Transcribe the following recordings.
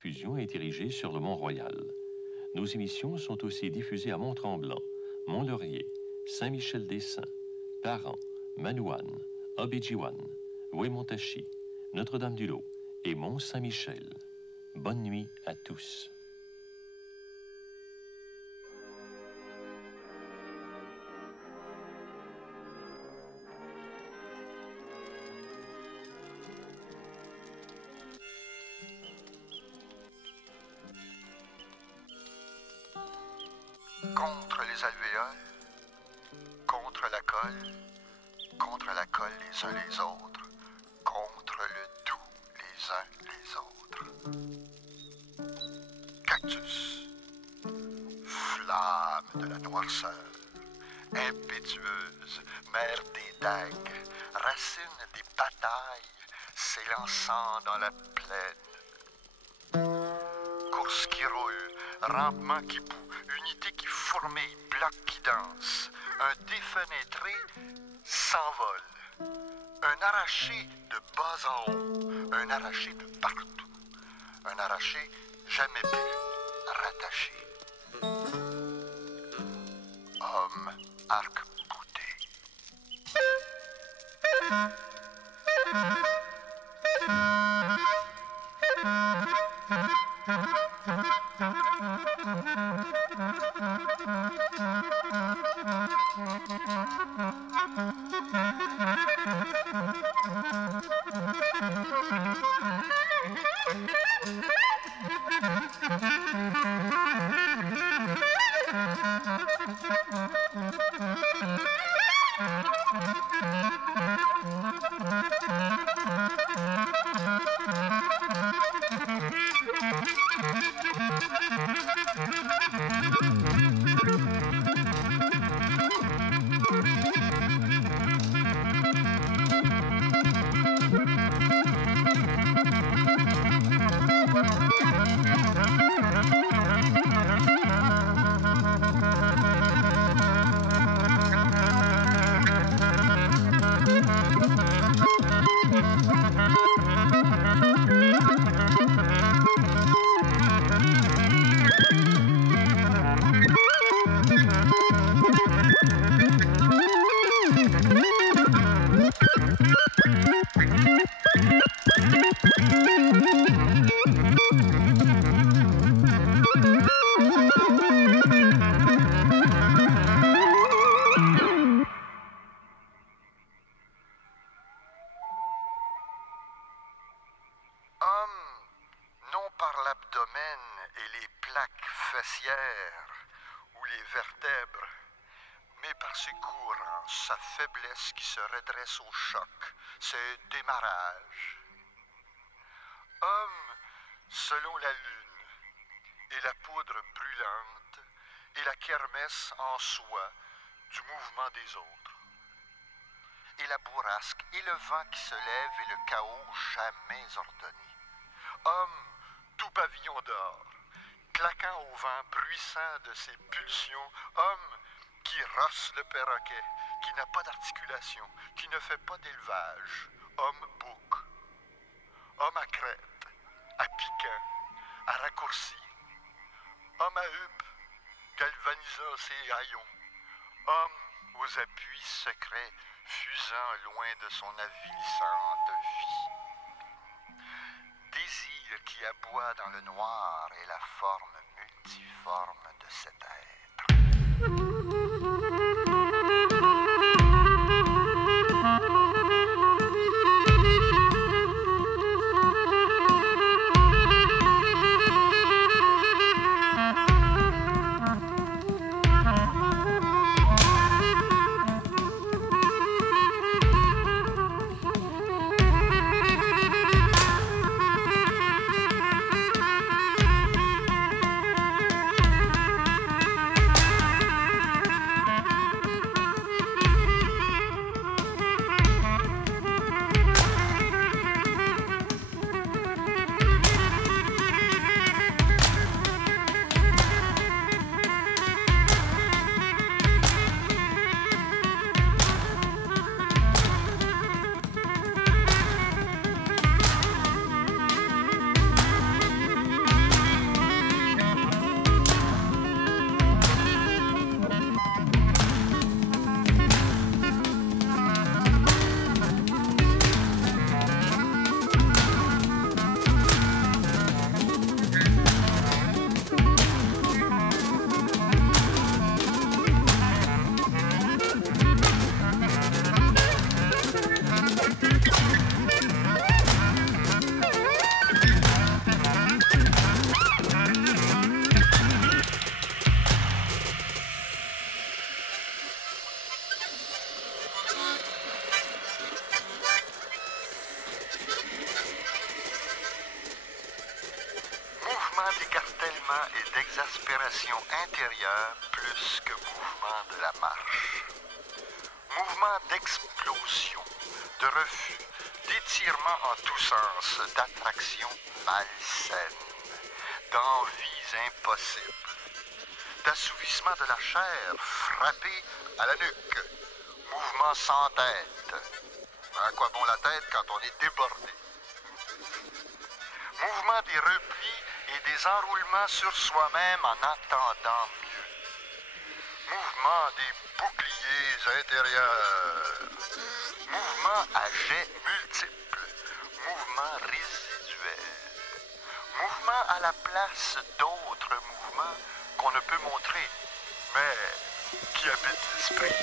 Fusion est dirigée sur le Mont-Royal. Nos émissions sont aussi diffusées à Mont-Tremblant, Mont-Laurier, Saint-Michel-des-Saints, Parent, Manouane, Obidjiwan, Ouémontachi, Notre-Dame-du-Lot et Mont-Saint-Michel. Bonne nuit à tous. Contre les alvéoles, contre la colle les uns les autres, contre le doux les uns les autres. Cactus, flamme de la noirceur, impétueuse, mère des dagues, racine des batailles, s'élançant dans la plaine. Course qui roule, rampement qui bout, unité qui fourmille, bloc qui danse, un défenestré s'envole, un arraché de bas en haut, un arraché de partout, un arraché jamais plus rattaché. Homme arc-bouté. Sa faiblesse qui se redresse au choc, ses démarrages. Homme selon la lune, et la poudre brûlante, et la kermesse en soi du mouvement des autres. Et la bourrasque, et le vent qui se lève, et le chaos jamais ordonné. Homme tout pavillon d'or, claquant au vent, bruissant de ses pulsions, homme qui rosse le perroquet, qui n'a pas d'articulation, qui ne fait pas d'élevage, homme bouc, homme à crête, à piquant, à raccourci, homme à huppe, galvanisant ses haillons, homme aux appuis secrets, fusant loin de son avilissante vie. Désir qui aboie dans le noir est la forme multiforme de cet être. et d'exaspération intérieure plus que mouvement de la marche. Mouvement d'explosion, de refus, d'étirement en tous sens, d'attraction malsaine, d'envies impossibles, d'assouvissement de la chair frappée à la nuque, mouvement sans tête. À quoi bon la tête quand on est débordé? Mouvement des replis et des enroulements sur soi-même en attendant mieux. Mouvement des boucliers intérieurs. Mouvement à jets multiples. Mouvement résiduel. Mouvement à la place d'autres mouvements qu'on ne peut montrer, mais qui habitent l'esprit.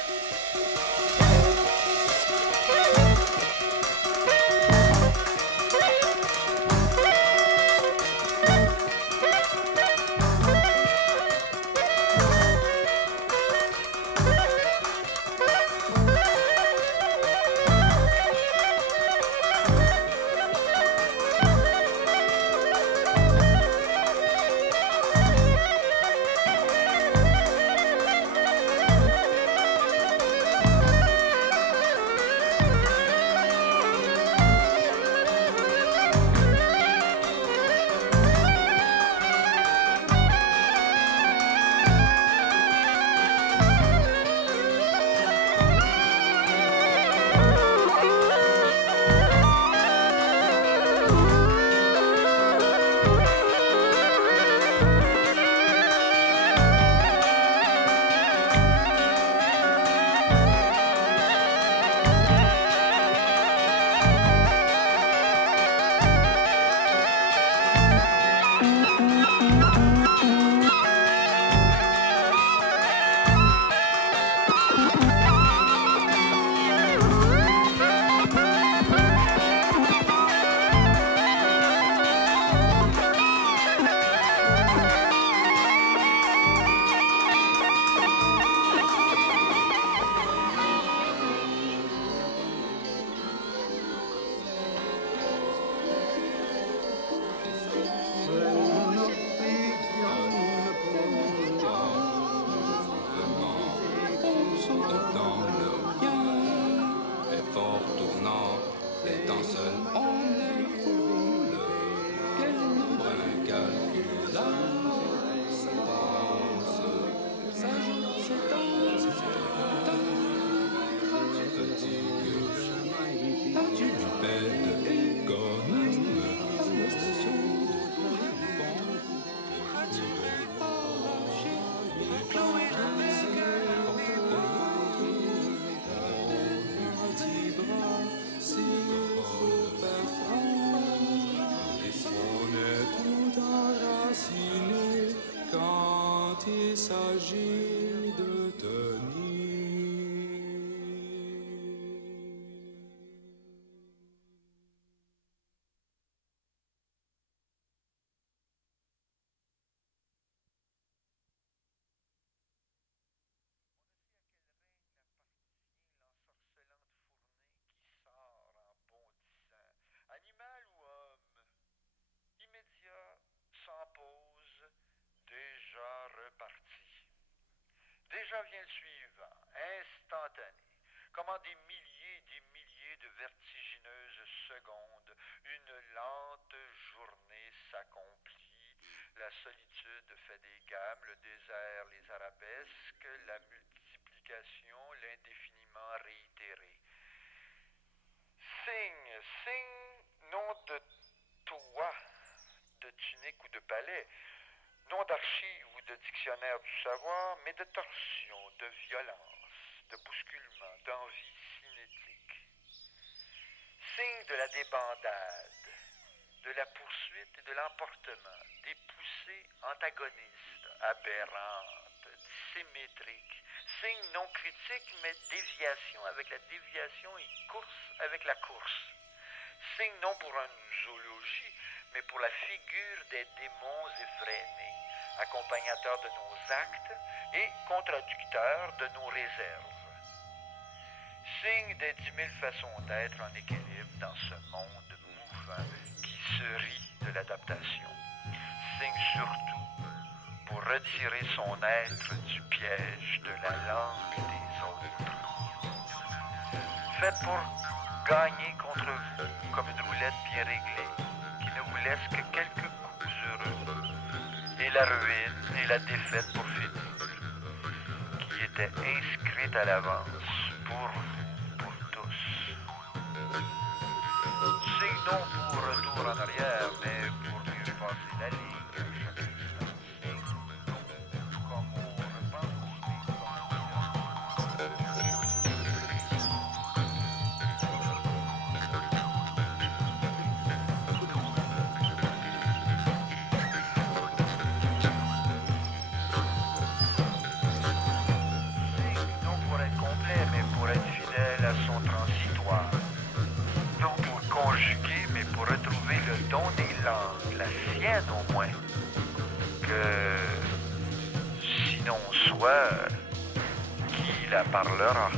Animal ou homme? Immédiat, sans pause, déjà reparti. Déjà vient le suivant, instantané. Comme en des milliers de vertigineuses secondes, une lente journée s'accomplit. La solitude fait des gammes, le désert les arabesques, la multiplication l'indéfiniment réitérée. Signe, nom de toi, de tunique ou de palais, nom d'archive ou de dictionnaire du savoir, mais de torsion, de violence, de bousculement, d'envie cinétique. Signe de la débandade, de la poursuite et de l'emportement, des poussées antagonistes, aberrantes, dissymétriques. Signe non critique, mais déviation avec la déviation et course avec la course. Signe non pour une zoologie, mais pour la figure des démons effrénés, accompagnateurs de nos actes et contradicteurs de nos réserves. Signe des 10 000 façons d'être en équilibre dans ce monde mouvant qui se rit de l'adaptation. Signe surtout pour retirer son être du piège de la langue des autres. Faite pour gagner contre vous comme une roulette bien réglée qui ne vous laisse que quelques coups heureux. Et la ruine et la défaite pour finir, qui était inscrite à l'avance pour vous, pour tous. C'est non pour retour en arrière, mais pour mieux passer la ligne. Au moins, que sinon soit qui la parlera.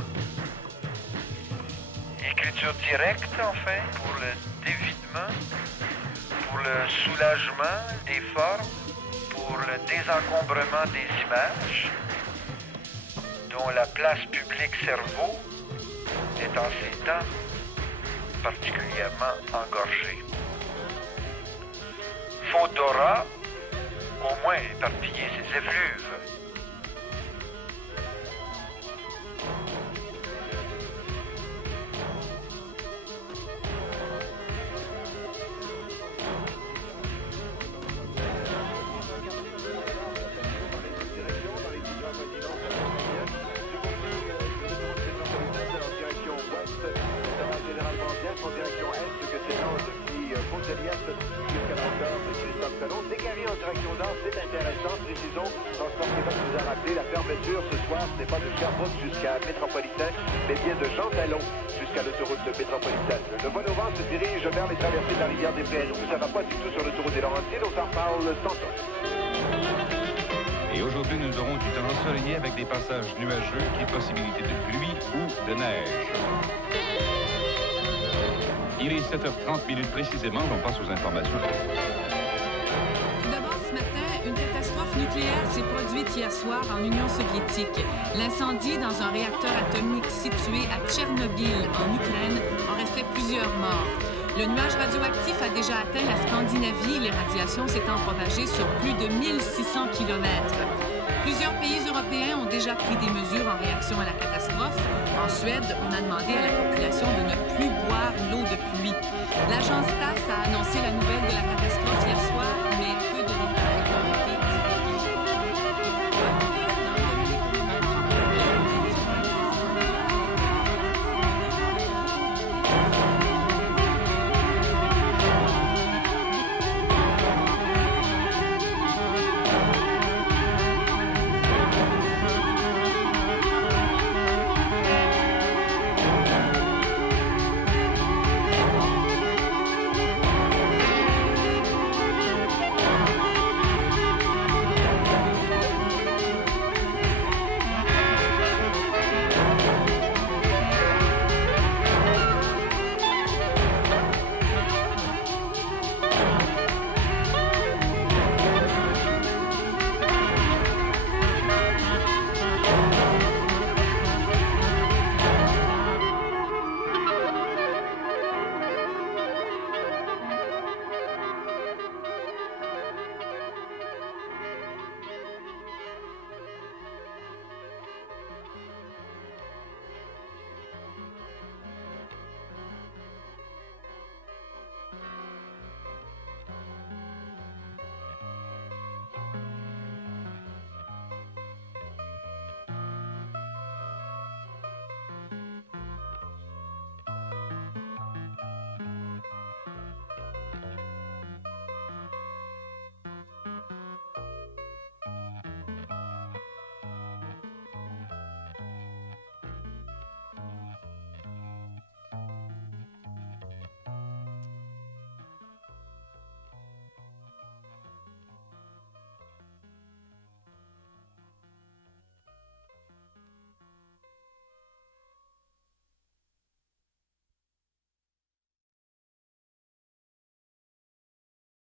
Écriture directe, enfin, pour le dévidement, pour le soulagement des formes, pour le désencombrement des images, dont la place publique cerveau est en ces temps particulièrement engorgée. Faudra au moins éparpiller ses effluves. Déclaré en direction nord, c'est intéressant. Précisons, Transport Québec nous a rappelé la fermeture ce soir, ce n'est pas de Sherbrooke jusqu'à Métropolitain, mais bien de Jean-Talon jusqu'à l'autoroute métropolitaine. Le vol au vent se dirige vers les traversées de la rivière des Prairies. Ça ne va pas du tout sur l'autoroute des Laurentides, on s'en parle tantôt. Et aujourd'hui, nous aurons du temps ensoleillé avec des passages nuageux et possibilité de pluie ou de neige. Il est 7h30 précisément, on passe aux informations. Ce matin, une catastrophe nucléaire s'est produite hier soir en Union soviétique. L'incendie dans un réacteur atomique situé à Tchernobyl, en Ukraine, aurait fait plusieurs morts. Le nuage radioactif a déjà atteint la Scandinavie, les radiations s'étant propagées sur plus de 1600 km. Plusieurs pays européens ont déjà pris des mesures en réaction à la catastrophe. En Suède, on a demandé à la population de ne plus boire l'eau de pluie. L'agence TASS a annoncé la nouvelle de la catastrophe hier soir, mais